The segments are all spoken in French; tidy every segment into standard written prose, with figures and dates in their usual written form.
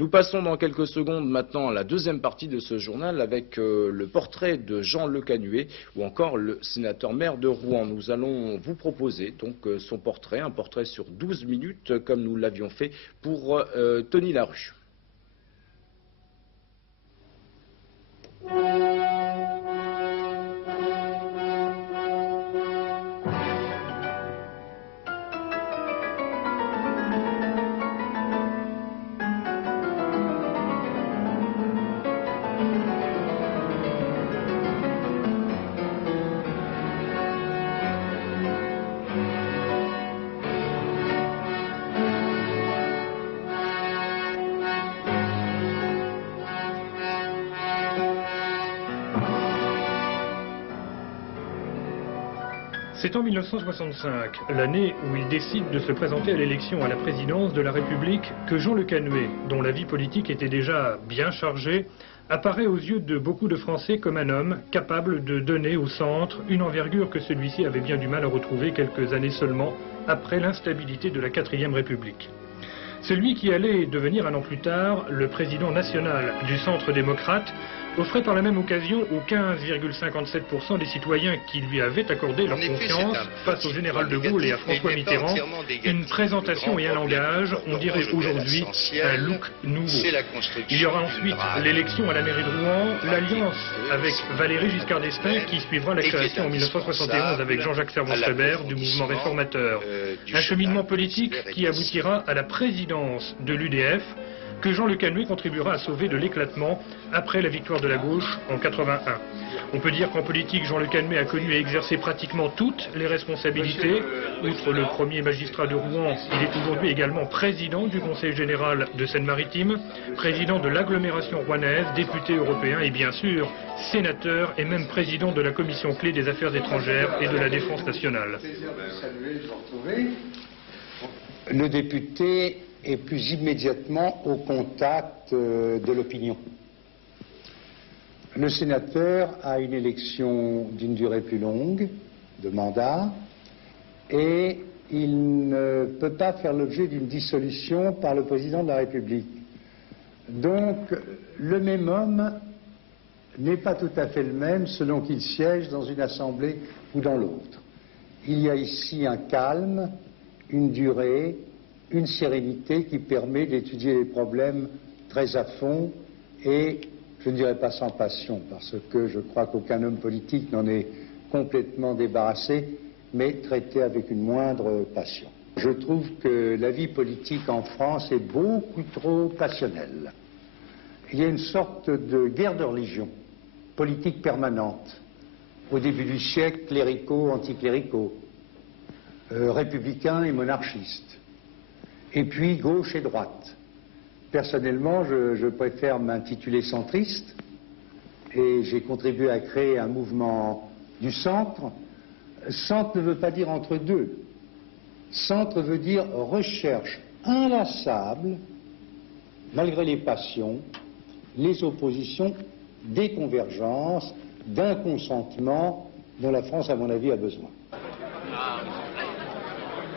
Nous passons dans quelques secondes maintenant à la deuxième partie de ce journal avec le portrait de Jean Le Canuet ou encore le sénateur maire de Rouen. Nous allons vous proposer donc son portrait, un portrait sur 12 minutes comme nous l'avions fait pour Tony Larue. C'est en 1965, l'année où il décide de se présenter à l'élection à la présidence de la République, que Jean Le Canuet, dont la vie politique était déjà bien chargée, apparaît aux yeux de beaucoup de Français comme un homme capable de donner au centre une envergure que celui-ci avait bien du mal à retrouver quelques années seulement après l'instabilité de la 4e République. Celui qui allait devenir un an plus tard le président national du Centre démocrate offrait par la même occasion aux 15,57% des citoyens qui lui avaient accordé leur confiance face au général de Gaulle et à François Mitterrand une présentation et un langage, on dirait aujourd'hui, un look nouveau. Il y aura ensuite l'élection à la mairie de Rouen, l'alliance avec Valéry Giscard d'Estaing qui suivra la création en 1971 avec Jean-Jacques Servan-Schreiber du mouvement réformateur. Un cheminement politique qui aboutira à la présidence de l'UDF, que Jean Le Canuet contribuera à sauver de l'éclatement après la victoire de la gauche en 81. On peut dire qu'en politique, Jean Le Canuet a connu et exercé pratiquement toutes les responsabilités. Outre le premier magistrat de Rouen, il est aujourd'hui également président du Conseil général de Seine-Maritime, président de l'agglomération rouennaise, député européen et bien sûr sénateur et même président de la commission clé des affaires étrangères et de la défense nationale. Le député est plus immédiatement au contact de l'opinion. Le sénateur a une élection d'une durée plus longue, de mandat, et il ne peut pas faire l'objet d'une dissolution par le président de la République. Donc, le même homme n'est pas tout à fait le même selon qu'il siège dans une assemblée ou dans l'autre. Il y a ici un calme, une durée, une sérénité qui permet d'étudier les problèmes très à fond et, je ne dirais pas sans passion, parce que je crois qu'aucun homme politique n'en est complètement débarrassé, mais traité avec une moindre passion. Je trouve que la vie politique en France est beaucoup trop passionnelle. Il y a une sorte de guerre de religion, politique permanente. Au début du siècle, cléricaux, anticléricaux, républicains et monarchistes. Et puis gauche et droite. Personnellement, je préfère m'intituler centriste et j'ai contribué à créer un mouvement du centre. Centre ne veut pas dire entre deux. Centre veut dire recherche inlassable, malgré les passions, les oppositions, des convergences, d'un consentement dont la France, à mon avis, a besoin.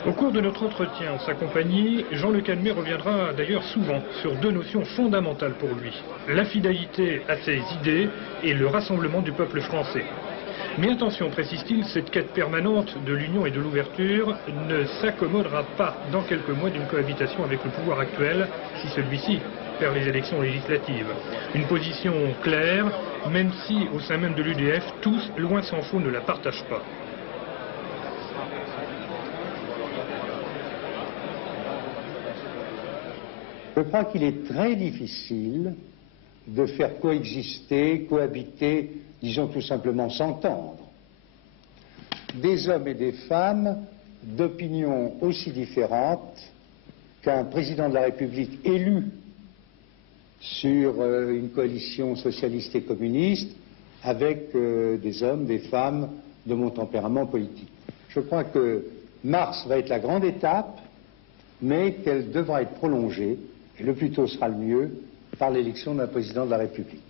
Au cours de notre entretien en sa compagnie, Jean Le Canuet reviendra d'ailleurs souvent sur deux notions fondamentales pour lui, la fidélité à ses idées et le rassemblement du peuple français. Mais attention, précise-t-il, cette quête permanente de l'union et de l'ouverture ne s'accommodera pas dans quelques mois d'une cohabitation avec le pouvoir actuel si celui-ci perd les élections législatives. Une position claire, même si au sein même de l'UDF, tous, loin s'en faut, ne la partagent pas. Je crois qu'il est très difficile de faire coexister, cohabiter, disons tout simplement s'entendre, des hommes et des femmes d'opinions aussi différentes qu'un président de la République élu sur une coalition socialiste et communiste avec des hommes, des femmes de mon tempérament politique. Je crois que mars va être la grande étape, mais qu'elle devra être prolongée, et le plus tôt sera le mieux, par l'élection d'un président de la République.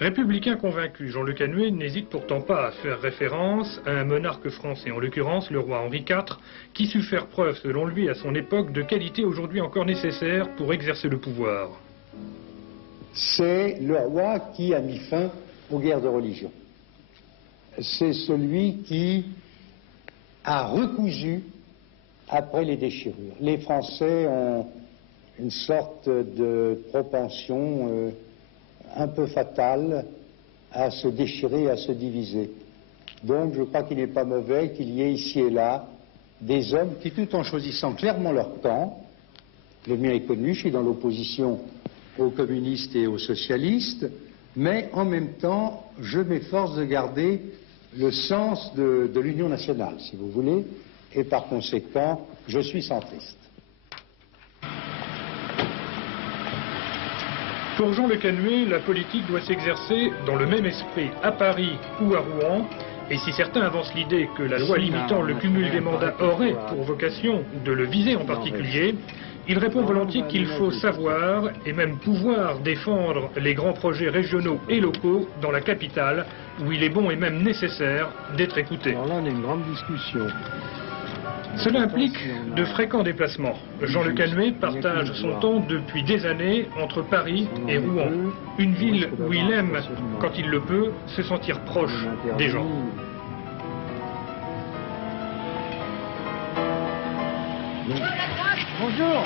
Républicain convaincu, Jean Le Canuet n'hésite pourtant pas à faire référence à un monarque français, en l'occurrence le roi Henri IV, qui sut faire preuve, selon lui, à son époque, de qualités aujourd'hui encore nécessaires pour exercer le pouvoir. C'est le roi qui a mis fin aux guerres de religion. C'est celui qui a recousu après les déchirures. Les Français ont une sorte de propension un peu fatale à se déchirer, à se diviser. Donc je crois qu'il n'est pas mauvais qu'il y ait ici et là des hommes qui, tout en choisissant clairement leur camp, le mien est connu, je suis dans l'opposition aux communistes et aux socialistes, mais en même temps, je m'efforce de garder le sens de l'union nationale, si vous voulez, et par conséquent, je suis centriste. Pour Jean Le Canuet, la politique doit s'exercer dans le même esprit à Paris ou à Rouen. Et si certains avancent l'idée que la loi limitant le cumul des mandats aurait pour vocation de le viser en particulier, il répond volontiers qu'il faut savoir et même pouvoir défendre les grands projets régionaux et locaux dans la capitale, où il est bon et même nécessaire d'être écouté. Alors là, on a une grande discussion. Cela implique de fréquents déplacements. Jean Le Canuet partage son temps depuis des années entre Paris et Rouen, une ville où il aime, quand il le peut, se sentir proche des gens. Bonjour.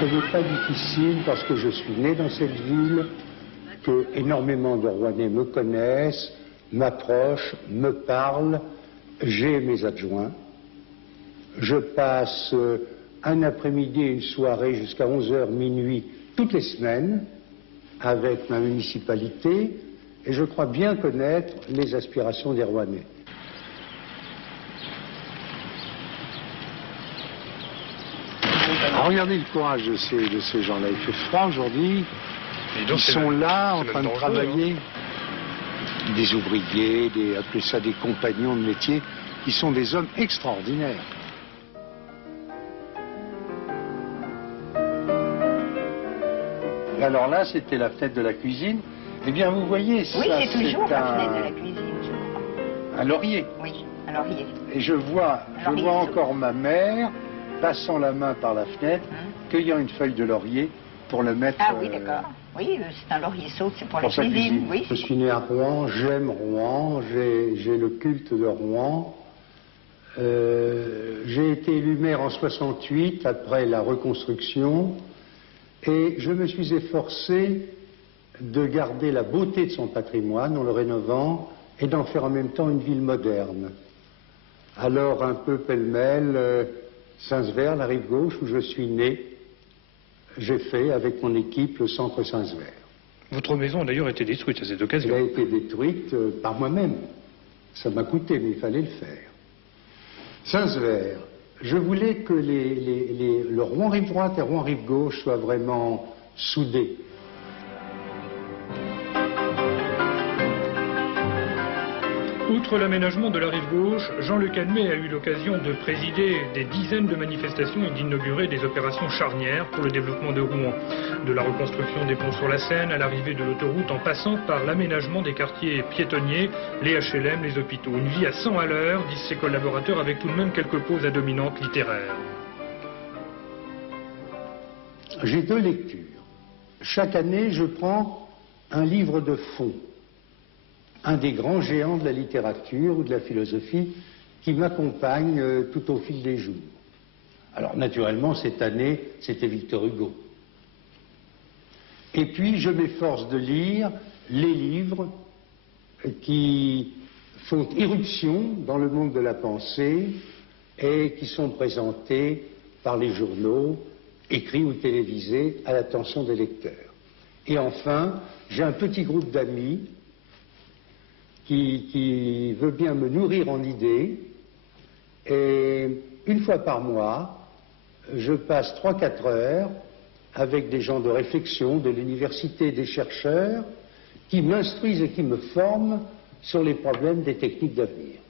Ce n'est pas difficile parce que je suis né dans cette ville, que énormément de Rouennais me connaissent, m'approchent, me parlent. J'ai mes adjoints. Je passe un après-midi et une soirée jusqu'à 11h, minuit, toutes les semaines, avec ma municipalité, et je crois bien connaître les aspirations des Rouennais. Alors regardez le courage de ces gens-là. Il fait froid aujourd'hui. Ils sont là en train de travailler. Des ouvriers, appelez ça des compagnons de métier, qui sont des hommes extraordinaires. Alors là, c'était la fenêtre de la cuisine. Eh bien, vous voyez, oui, ça, c'est toujours la fenêtre de la cuisine, je crois. Un laurier. Oui, un laurier. Et je vois encore ma mère passant la main par la fenêtre, cueillant une feuille de laurier pour le mettre... Ah oui, d'accord. Oui, c'est un laurier saute, c'est pour la cuisine. Oui. Je suis né à Rouen, j'aime Rouen, j'ai le culte de Rouen. J'ai été élu maire en 68, après la reconstruction, et je me suis efforcé de garder la beauté de son patrimoine en le rénovant et d'en faire en même temps une ville moderne. Alors, un peu pêle-mêle, Saint-Sever, la rive gauche, où je suis né, j'ai fait avec mon équipe le centre Saint-Sever. Votre maison a d'ailleurs été détruite à cette occasion. Elle a été détruite par moi-même. Ça m'a coûté, mais il fallait le faire. Saint-Sever, je voulais que le Rouen rive droite et Rouen rive gauche soient vraiment soudés. Outre l'aménagement de la rive gauche, Jean Le Canuet a eu l'occasion de présider des dizaines de manifestations et d'inaugurer des opérations charnières pour le développement de Rouen. De la reconstruction des ponts sur la Seine à l'arrivée de l'autoroute en passant par l'aménagement des quartiers piétonniers, les HLM, les hôpitaux. Une vie à 100 à l'heure, disent ses collaborateurs, avec tout de même quelques pauses à dominante littéraire. J'ai deux lectures. Chaque année, je prends un livre de fond. Un des grands géants de la littérature ou de la philosophie qui m'accompagne tout au fil des jours. Alors naturellement, cette année, c'était Victor Hugo. Et puis, je m'efforce de lire les livres qui font irruption dans le monde de la pensée et qui sont présentés par les journaux, écrits ou télévisés, à l'attention des lecteurs. Et enfin, j'ai un petit groupe d'amis qui veut bien me nourrir en idées, et une fois par mois, je passe 3-4 heures avec des gens de réflexion, de l'université, des chercheurs, qui m'instruisent et qui me forment sur les problèmes des techniques d'avenir.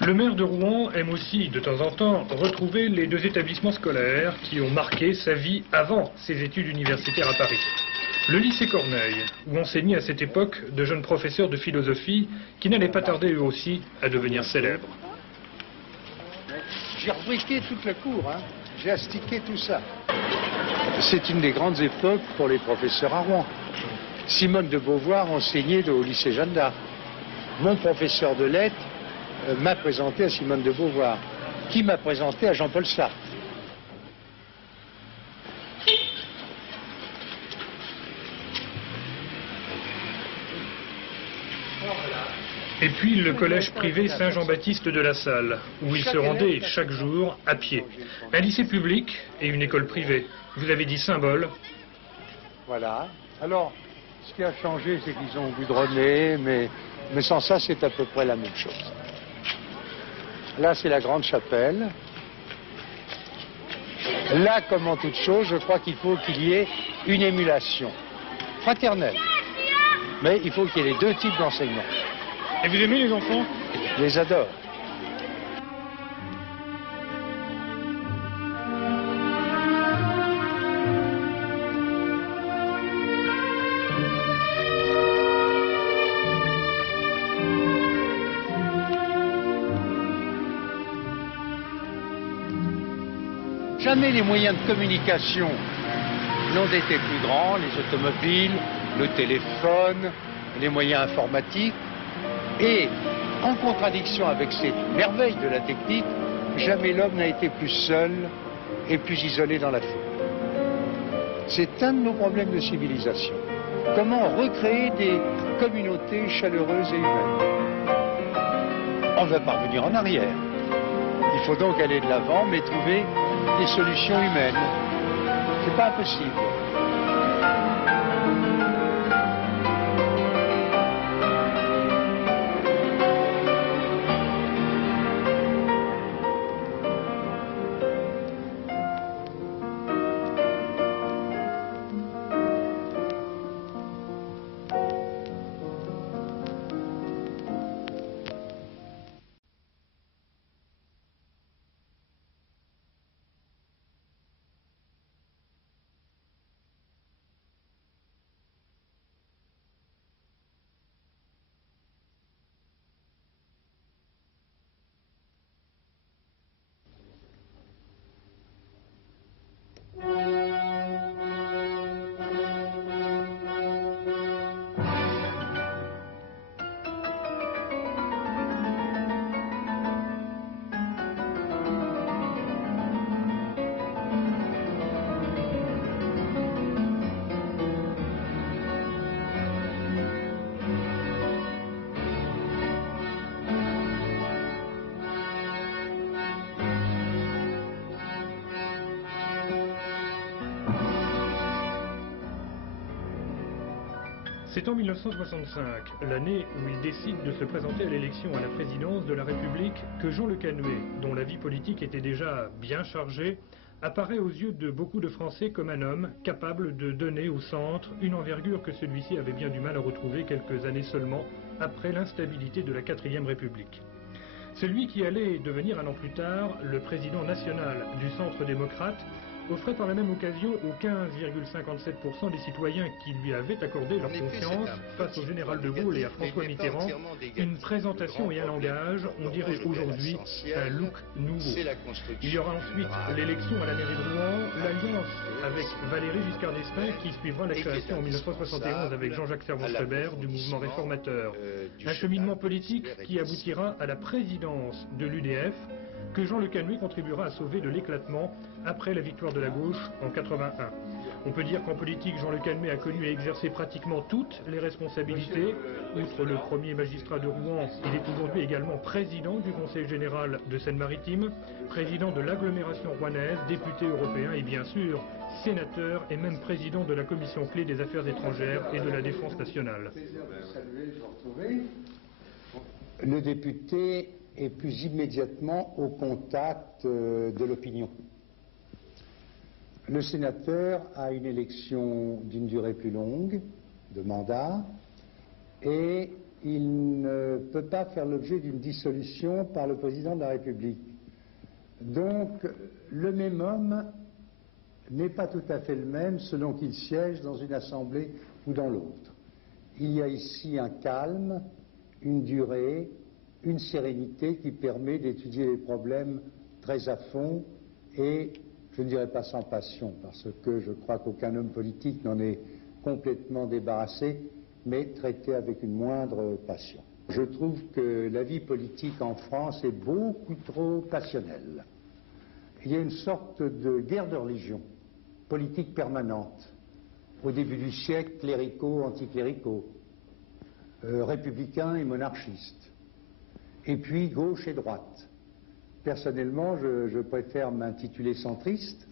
Le maire de Rouen aime aussi, de temps en temps, retrouver les deux établissements scolaires qui ont marqué sa vie avant ses études universitaires à Paris. Le lycée Corneille, où enseignaient à cette époque de jeunes professeurs de philosophie qui n'allaient pas tarder eux aussi à devenir célèbres. J'ai rebriqué toute la cour, hein. J'ai astiqué tout ça. C'est une des grandes époques pour les professeurs à Rouen. Simone de Beauvoir enseignait au lycée Jeanne d'Arc. Mon professeur de lettres m'a présenté à Simone de Beauvoir, qui m'a présenté à Jean-Paul Sartre. Et puis le collège privé Saint-Jean-Baptiste de la Salle, où il se rendait chaque jour à pied. Un lycée public et une école privée. Vous avez dit symbole. Voilà. Alors, ce qui a changé, c'est qu'ils ont goudronné, mais sans ça, c'est à peu près la même chose. Là, c'est la grande chapelle. Là, comme en toute chose, je crois qu'il faut qu'il y ait une émulation fraternelle. Mais il faut qu'il y ait les deux types d'enseignement. Et vous aimez les enfants? Je les adore. Jamais les moyens de communication n'ont été plus grands, les automobiles, le téléphone, les moyens informatiques. Et en contradiction avec ces merveilles de la technique, jamais l'homme n'a été plus seul et plus isolé dans la foule. C'est un de nos problèmes de civilisation. Comment recréer des communautés chaleureuses et humaines? On ne va pas revenir en arrière. Il faut donc aller de l'avant, mais trouver des solutions humaines. C'est pas impossible. C'est en 1965, l'année où il décide de se présenter à l'élection à la présidence de la République, que Jean Le Canuet, dont la vie politique était déjà bien chargée, apparaît aux yeux de beaucoup de Français comme un homme capable de donner au centre une envergure que celui-ci avait bien du mal à retrouver quelques années seulement après l'instabilité de la 4e République. Celui qui allait devenir un an plus tard le président national du Centre démocrate offrait par la même occasion aux 15,57% des citoyens qui lui avaient accordé leur confiance face au général de Gaulle et à François Mitterrand une présentation et un langage, on dirait aujourd'hui, un look nouveau. Il y aura ensuite l'élection à la mairie de Rouen, l'alliance avec Valéry Giscard d'Estaing qui suivra la création en 1971 avec Jean-Jacques Servan-Schreiber du mouvement réformateur. Un cheminement politique qui aboutira à la présidence de l'UDF, que Jean Le Canuet contribuera à sauver de l'éclatement après la victoire de la gauche en 81. On peut dire qu'en politique, Jean Le Canuet a connu et exercé pratiquement toutes les responsabilités. Outre le premier magistrat de Rouen, il est aujourd'hui également président du Conseil général de Seine-Maritime, président de l'agglomération rouennaise, député européen et bien sûr sénateur et même président de la commission clé des affaires étrangères et de la défense nationale. Le député est plus immédiatement au contact de l'opinion. Le sénateur a une élection d'une durée plus longue, de mandat, et il ne peut pas faire l'objet d'une dissolution par le président de la République. Donc, le même homme n'est pas tout à fait le même selon qu'il siège dans une assemblée ou dans l'autre. Il y a ici un calme, une durée, une sérénité qui permet d'étudier les problèmes très à fond et, je ne dirais pas sans passion, parce que je crois qu'aucun homme politique n'en est complètement débarrassé, mais traité avec une moindre passion. Je trouve que la vie politique en France est beaucoup trop passionnelle. Il y a une sorte de guerre de religion, politique permanente. Au début du siècle, cléricaux, anticléricaux, républicains et monarchistes, et puis gauche et droite. Personnellement, je préfère m'intituler centriste,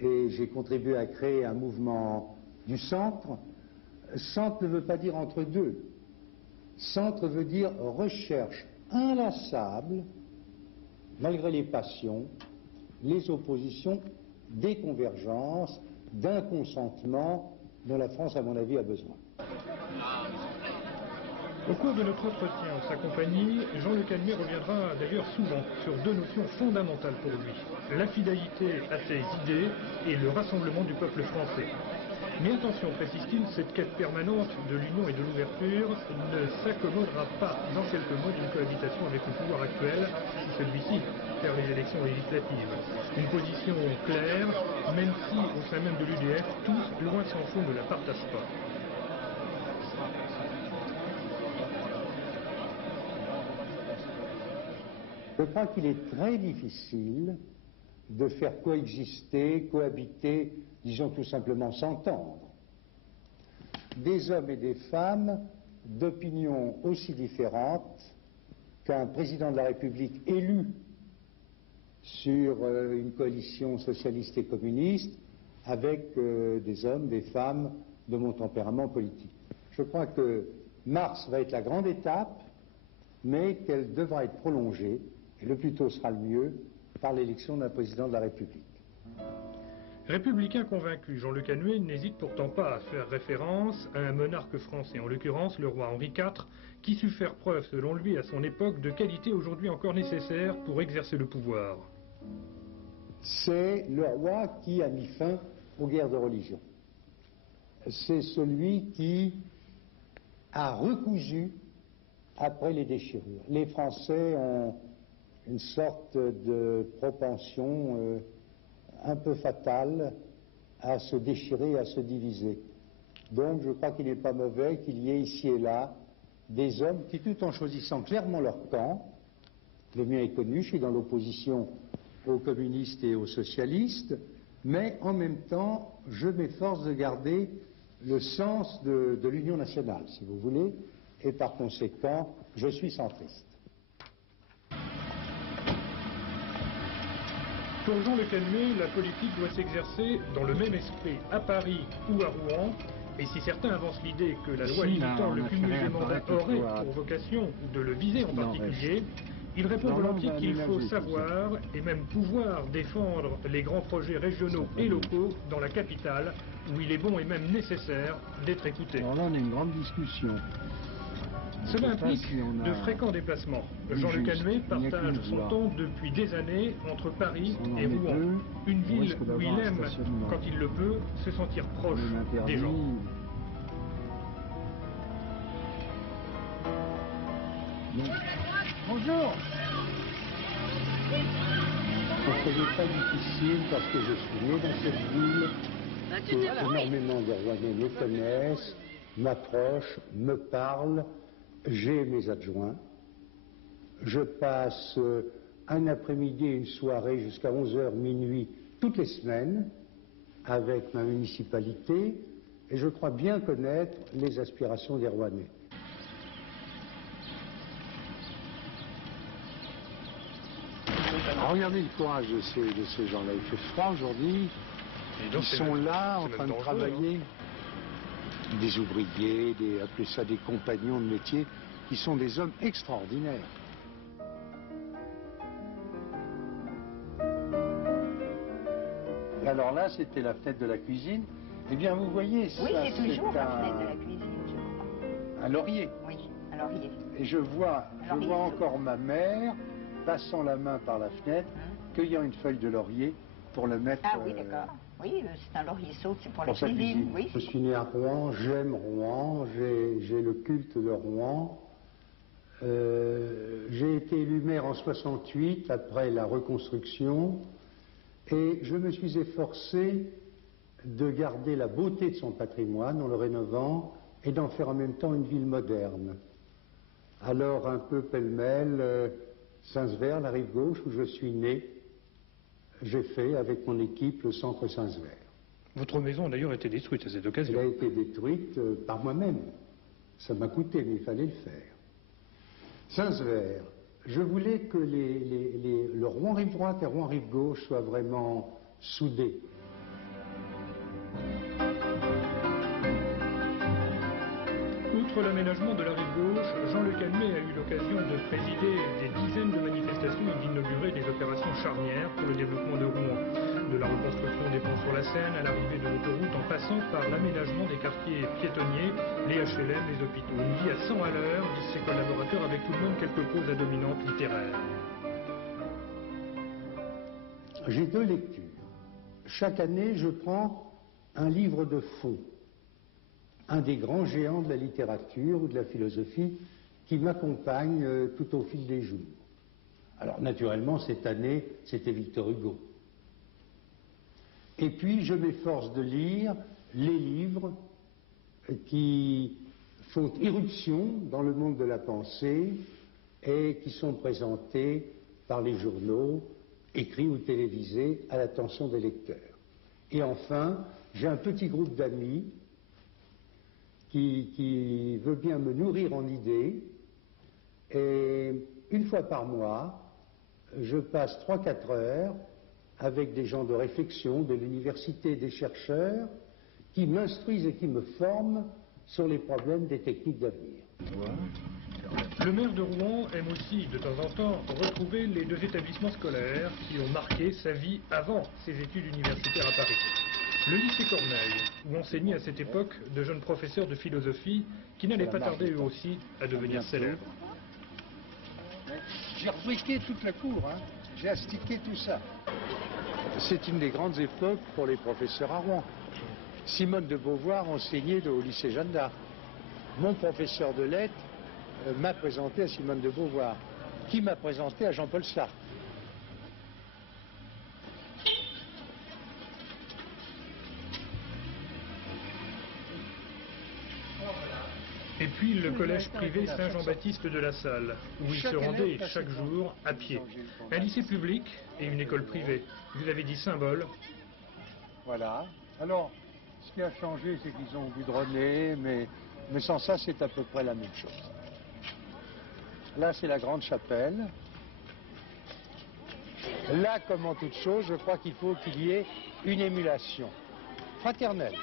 et j'ai contribué à créer un mouvement du centre. Centre ne veut pas dire entre deux. Centre veut dire recherche inlassable, malgré les passions, les oppositions, des convergences, d'un consentement dont la France, à mon avis, a besoin. Au cours de notre entretien en sa compagnie, Jean Le Canuet reviendra d'ailleurs souvent sur deux notions fondamentales pour lui, la fidélité à ses idées et le rassemblement du peuple français. Mais attention, précise-t-il, cette quête permanente de l'union et de l'ouverture ne s'accommodera pas, dans quelques mois, d'une cohabitation avec le pouvoir actuel, si celui-ci perd les élections législatives. Une position claire, même si, au sein même de l'UDF, tous, loin s'en faut, ne la partagent pas. Je crois qu'il est très difficile de faire coexister, cohabiter, disons tout simplement s'entendre, des hommes et des femmes d'opinions aussi différentes qu'un président de la République élu sur une coalition socialiste et communiste avec des hommes, des femmes de mon tempérament politique. Je crois que mars va être la grande étape, mais qu'elle devra être prolongée, et le plus tôt sera le mieux, par l'élection d'un président de la République. Républicain convaincu, Jean Le Canuet n'hésite pourtant pas à faire référence à un monarque français, en l'occurrence le roi Henri IV, qui sut faire preuve, selon lui, à son époque, de qualités aujourd'hui encore nécessaires pour exercer le pouvoir. C'est le roi qui a mis fin aux guerres de religion. C'est celui qui a recousu après les déchirures. Les Français ont une sorte de propension un peu fatale à se déchirer, à se diviser. Donc je crois qu'il n'est pas mauvais qu'il y ait ici et là des hommes qui, tout en choisissant clairement leur camp, le mien est connu, je suis dans l'opposition aux communistes et aux socialistes, mais en même temps je m'efforce de garder le sens de l'union nationale, si vous voulez, et par conséquent je suis centriste. Pour Jean Le Canuet, la politique doit s'exercer dans le même esprit à Paris ou à Rouen. Et si certains avancent l'idée que la loi limitant le cumul des mandats aurait pour vocation de le viser en particulier, il répond volontiers qu'il faut savoir et même pouvoir défendre les grands projets régionaux et locaux dans la capitale, où il est bon et même nécessaire d'être écouté. Alors là, on a une grande discussion. Cela implique de fréquents déplacements. Jean Le Canuet partage son temps depuis des années entre Paris et Rouen, une ville où il aime, quand il le peut, se sentir proche des gens. Bonjour. Ce n'est pas difficile parce que je suis né dans cette ville, que énormément de Rouennais me connaissent, m'approchent, me parlent. J'ai mes adjoints. Je passe un après-midi et une soirée jusqu'à 11h, minuit, toutes les semaines, avec ma municipalité, et je crois bien connaître les aspirations des Rouennais. Alors regardez le courage de ces gens-là. Il fait froid aujourd'hui. Ils sont là en train de travailler. Des ouvriers, appelez ça des compagnons de métier, qui sont des hommes extraordinaires. Alors là, c'était la fenêtre de la cuisine. Eh bien, vous voyez, oui, c'est toujours la fenêtre de la cuisine, je crois. Un laurier. Oui. laurier. Et je vois encore ma mère passant la main par la fenêtre, cueillant une feuille de laurier pour le mettre... Ah oui, d'accord. Oui, c'est un laurier saute, c'est pour la sa cuisine. cuisine. Oui. Je suis né à Rouen, j'aime Rouen, j'ai le culte de Rouen. J'ai été élu maire en 68, après la reconstruction, et je me suis efforcé de garder la beauté de son patrimoine en le rénovant et d'en faire en même temps une ville moderne. Alors, un peu pêle-mêle, Saint-Sever, la rive gauche, où je suis né, j'ai fait avec mon équipe le centre Saint-Sever. Votre maison a d'ailleurs été détruite à cette occasion. Elle a été détruite par moi-même. Ça m'a coûté, mais il fallait le faire. Saint-Sever, je voulais que le Rouen rive droite et Rouen rive gauche soient vraiment soudés. Outre l'aménagement de la rive gauche, Jean Le Canuet a eu l'occasion de présider des dizaines de manifestations et d'inaugurer des opérations charnières pour le développement de Rouen. De la reconstruction des ponts sur la Seine à l'arrivée de l'autoroute en passant par l'aménagement des quartiers piétonniers, les HLM, les hôpitaux. Une vie à 100 à l'heure, disent ses collaborateurs, avec tout de même quelques pauses à dominante littéraire. J'ai deux lectures. Chaque année, je prends un livre de fond, un des grands géants de la littérature ou de la philosophie qui m'accompagne tout au fil des jours. Alors naturellement, cette année, c'était Victor Hugo. Et puis, je m'efforce de lire les livres qui font irruption dans le monde de la pensée et qui sont présentés par les journaux, écrits ou télévisés, à l'attention des lecteurs. Et enfin, j'ai un petit groupe d'amis qui veut bien me nourrir en idées, et une fois par mois, je passe 3-4 heures avec des gens de réflexion, de l'université, des chercheurs, qui m'instruisent et qui me forment sur les problèmes des techniques d'avenir. Le maire de Rouen aime aussi, de temps en temps, retrouver les deux établissements scolaires qui ont marqué sa vie avant ses études universitaires à Paris. Le lycée Corneille, où enseignaient à cette époque de jeunes professeurs de philosophie qui n'allaient pas tarder eux aussi à devenir célèbres. J'ai rebriqué toute la cour, hein. J'ai astiqué tout ça. C'est une des grandes époques pour les professeurs à Rouen. Simone de Beauvoir enseignait au lycée Jeanne d'Arc. Mon professeur de lettres m'a présenté à Simone de Beauvoir, qui m'a présenté à Jean-Paul Sartre. Et puis le collège privé Saint-Jean-Baptiste de la Salle, où il se rendait chaque jour à pied. Un lycée public et une école privée. Vous avez dit symbole. Voilà. Alors, ce qui a changé, c'est qu'ils ont goudronné, mais sans ça, c'est à peu près la même chose. Là, c'est la grande chapelle. Là, comme en toute chose, je crois qu'il faut qu'il y ait une émulation fraternelle.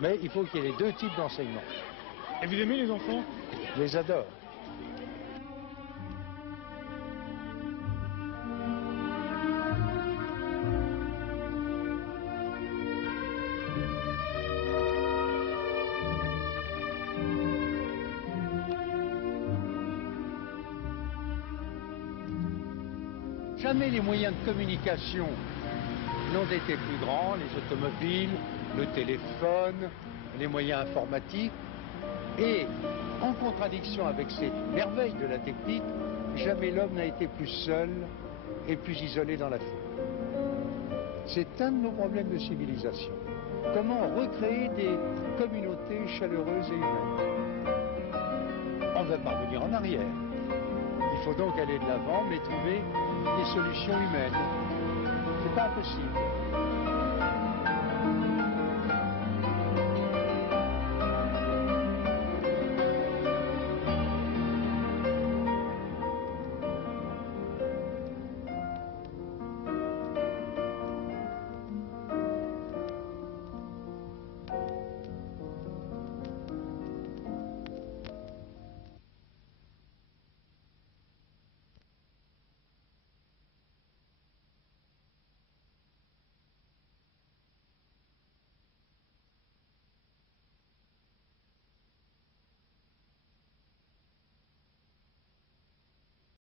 Mais il faut qu'il y ait les deux types d'enseignement. Et vous aimez les enfants? Je les adore. Jamais les moyens de communication n'ont été plus grands, les automobiles, le téléphone, les moyens informatiques. Et en contradiction avec ces merveilles de la technique, jamais l'homme n'a été plus seul et plus isolé dans la foule. C'est un de nos problèmes de civilisation. Comment recréer des communautés chaleureuses et humaines? On ne va pas revenir en arrière. Il faut donc aller de l'avant, mais trouver des solutions humaines. C'est pas impossible.